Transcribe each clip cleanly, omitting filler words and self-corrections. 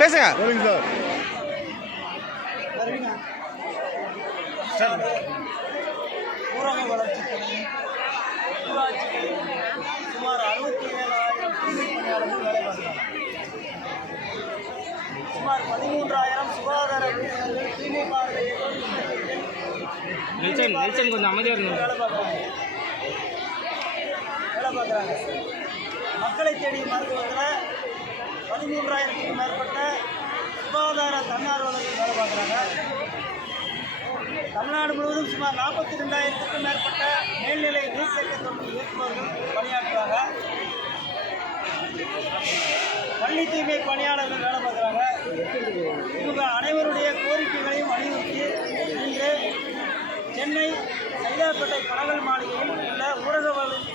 பேசுங்க. சார் ஊரக வளர்ச்சித்துறையின் ஊராட்சிகளில் சுமார் 67,000 தூய்மை பணியாளர்கள் வேலை பார்க்கிறார்கள். சுமார் 13,000 சுகாதார ஊழியர்கள் தூய்மை பார்வையாளர்கள் கொஞ்சம் அமைதியாக இருங்க. வேலை பார்க்குறாங்க. மக்களை தேடி மருத்துவத்தில் 13,000க்கும் மேற்பட்ட சுகாதார தன்னார்வலர்கள் வேலை பார்க்குறாங்க. தமிழ்நாடு முழுவதும் சுமார் 42,000க்கும் மேற்பட்ட மேல்நிலை நீர்த்தேக்க தொட்டி இயக்குநர்கள் பணியாற்றுறாங்க. பள்ளி தூய்மை பணியாளர்கள் வேலை பார்க்குறாங்க. இவங்க அனைவருடைய கோரிக்கைகளையும் வலியுறுத்தி இன்று சென்னை சைதாப்பேட்டை பனகல் மாளிகையில் உள்ள ஊரக வளர்ச்சி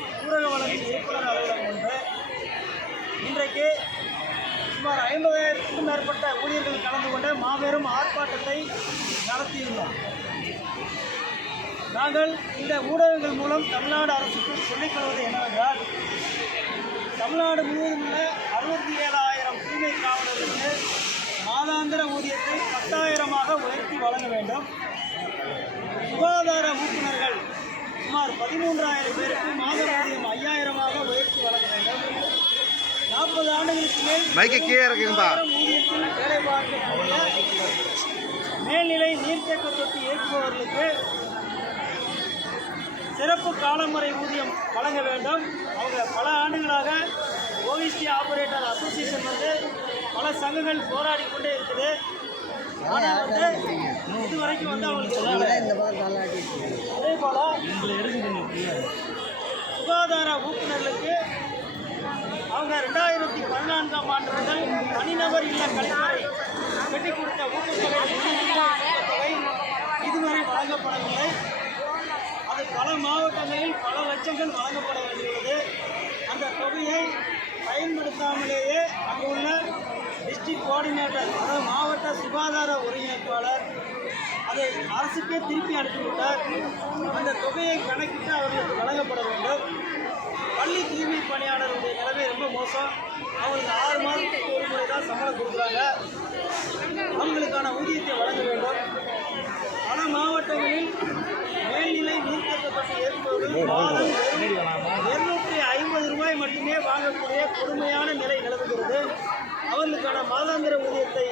இயக்குநர் அலுவலகம் ஒன்று இன்றைக்கு சுமார் 50,000க்கும் மேற்பட்ட ஊழியர்கள் கலந்து கொண்ட மாபெரும் ஆர்ப்பாட்டத்தை நடத்தியுள்ளோம். நாங்கள் இந்த ஊடகங்கள் மூலம் தமிழ்நாடு அரசுக்கு சொல்லிக்கொள்வது என்னவென்றால், தமிழ்நாடு முழுவதும் உள்ள 67,000 தூய்மை காவலர்களுக்கு மாதாந்திர ஊதியத்தை 10,000ஆக உயர்த்தி வழங்க வேண்டும். சுகாதார ஊக்குநர்கள் சுமார் 13,000 பேருக்கு மாத ஊதியம் 5,000ஆக உயர்த்தி வழங்க வேண்டும். 40 ஆண்டுகளுக்கு மேல் ஊதியத்தில் வேலை பார்க்கக்கூடிய மேல்நிலை நீர்த்தேக்க தொட்டி இயக்குபவர்களுக்கு சிறப்பு காலமுறை ஊதியம் வழங்க வேண்டும். அவங்க பல ஆண்டுகளாக ஓவிசி ஆபரேட்டர் அசோசியேஷன் பல சங்கங்கள் போராடி கொண்டே இருக்குது. ஆனால் இதுவரைக்கும் அவங்களுக்கு அதே போல சுகாதார ஊக்குநர்களுக்கு அவங்க 2014ஆம் ஆண்டு முதல் தனிநபர் இல்ல கழிப்பறை கட்டிக் கொடுத்த ஊக்கத்தொகை இதுவரை வழங்கப்படவில்லை. அது பல மாவட்டங்களில் பல லட்சங்கள் வழங்கப்பட வேண்டியுள்ளது. அந்த தொகையை பயன்படுத்தாமலேயே அங்குள்ள டிஸ்ட்ரிக்ட் கோஆர்டினேட்டர், அதாவது மாவட்ட சுகாதார ஒருங்கிணைப்பாளர் அதை அரசுக்கே திருப்பி அனுப்பிவிட்டார். அந்த தொகையை கணக்கிட்டு அவர்களுக்கு வழங்கப்பட வேண்டும். பள்ளி தூய்மை பணியாளர்களுடைய நிலைமை ரொம்ப மோசம். அவங்களுக்கு 6 மாதத்துக்கு ஒரு முறை தான் சம்பளம் கொடுக்குறாங்க. அவங்களுக்கான ஊதியத்தை வழங்க வேண்டும். பல மாவட்டங்களில் மேல்நிலை நீர்த்தேக்க தொட்டி ஏற்பவர்கள் மாதம் 250 ரூபாய் மட்டுமே வாங்கக்கூடிய கொடுமையான நிலை நிலவுகிறது. அவர்களுக்கான மாதாந்திர ஊதியத்தை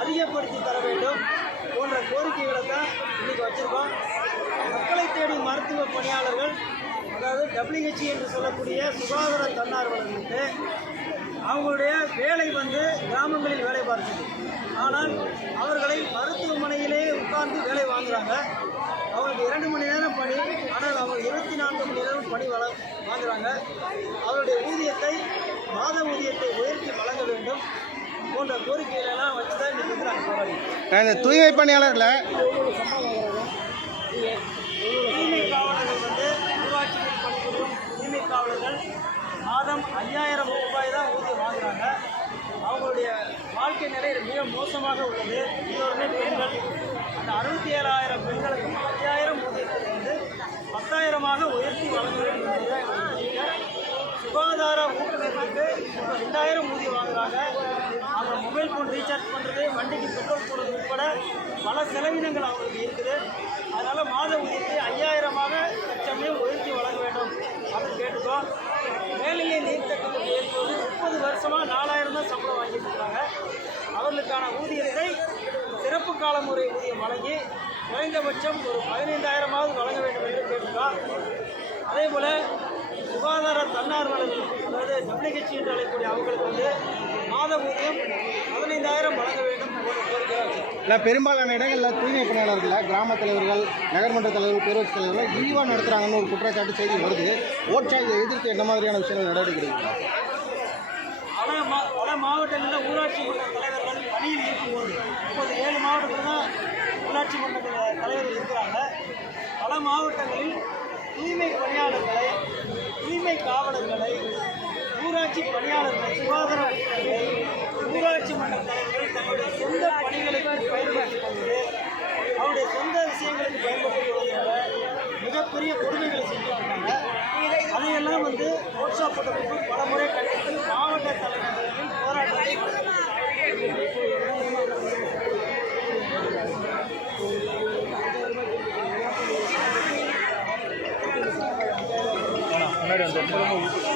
அதிகப்படுத்தி தர வேண்டும் போன்ற கோரிக்கைகளை தான் இன்றைக்கி வச்சுருக்கோம். மக்களை தேடி மருத்துவ பணியாளர்கள், அதாவது WHC என்று சொல்லக்கூடிய சுகாதார தன்னார்வலர்களுக்கு அவங்களுடைய வேலை கிராமங்களில் வேலை பார்க்குது. ஆனால் அவர்களை மருத்துவமனையிலே உட்கார்ந்து வேலை வாங்குகிறாங்க. அவங்களுக்கு 2 மணி நேரம் பணி, ஆனால் அவங்க 24 மணி நேரம் பணி வாங்குகிறாங்க. அவருடைய ஊதியத்தை மாத ஊதியத்தை உயர்த்தி வழங்க வேண்டும் போன்ற கோரிக்கைகளெல்லாம் வச்சு தான் இன்றைக்கி நாங்கள் போராடி தூய்மை பணியாளர்களை தூய்மை காவலர்கள் ஊராட்சிகளில் பணிபுரியும் தூய்மை காவலர்கள் மாதம் 5,000 ரூபாய் தான் ஊதியம் வாங்குகிறாங்க. அவங்களுடைய வாழ்க்கை நிலை மிக மோசமாக உள்ளது. எல்லோருமே பெண்கள். அந்த 67,000 பெண்களுக்கும் 5,000 ஊதியத்திலிருந்து 10,000ஆக உயர்த்தி வழங்க வேண்டும் என்பதை சுகாதார ஊக்குநர்களுக்கு 2,000 ஊதியம் வாங்குகிறாங்க. அவங்க மொபைல் ஃபோன் ரீசார்ஜ் பண்ணுறது, வண்டிக்கு பெட்ரோல் போடுறது உட்பட பல செலவினங்கள் அவங்களுக்கு இருக்குது. அதனால் மாத ஊதியத்தை 5,000ஆக லட்சமே உயர்த்தி வழங்க வேண்டும் அப்படின்னு கேட்டுக்கோம். மேல்நிலை நீர்த்தேக்கத்துக்கு ஏற்பது 30 வருஷமாக 4,000 தான் சம்பளம் வாங்கிட்டு இருக்காங்க. அவர்களுக்கான ஊதியத்தை சிறப்பு காலமுறை ஊதியம் வழங்கி குறைந்தபட்சம் ஒரு 15,000ஆவது வழங்க வேண்டும் என்று கேட்டுக்கோம். அதே போல் சுகாதார தன்னார்வலர்கள், அதாவது WHC என்று அழைக்கக்கூடிய அவங்களுக்கு மாத ஊதியம் 15,000 வழங்க வேண்டும் போன்ற கோரிக்கை இல்லை. பெரும்பாலான இடங்களில் தூய்மை பணியாளர்களை கிராம தலைவர்கள், நகர்மன்ற தலைவர்கள், பேரூராட்சி தலைவர்கள் இழிவாக நடத்துகிறாங்கன்னு ஒரு குற்றச்சாட்டு செய்தி வருது. ஓட்சாயை எதிர்த்து என்ன மாதிரியான விஷயங்கள் நடவடிக்கிறீங்க? பல மாவட்டங்களில் ஊராட்சி மன்ற தலைவர்கள் பணியில் இருக்கும்போது இப்போது 7 மாவட்டத்தில் தான் ஊராட்சி மன்ற தலைவர்கள் இருக்கிறாங்க. பல மாவட்டங்களில் தூய்மை பணியாளர்களை, தூய்மை காவலர்களை, ஊராட்சி பணியாளர்கள், சுகாதார ஊராட்சி மன்ற தலைவர்கள் தங்களுடைய சொந்த பணிகளுக்கு பயன்படுத்திக் கொண்டு அவருடைய சொந்த விஷயங்களுக்கு பயன்படுத்திக் கொள்கிற மிகப்பெரிய கொடுமைகளை செஞ்சுருக்காங்க. அதையெல்லாம் ஒர்க் ஷாப் போட்ட பல முறை கண்டித்து மாவட்ட தலைவர்களின் போராட்டத்தை முன்னாடி வந்து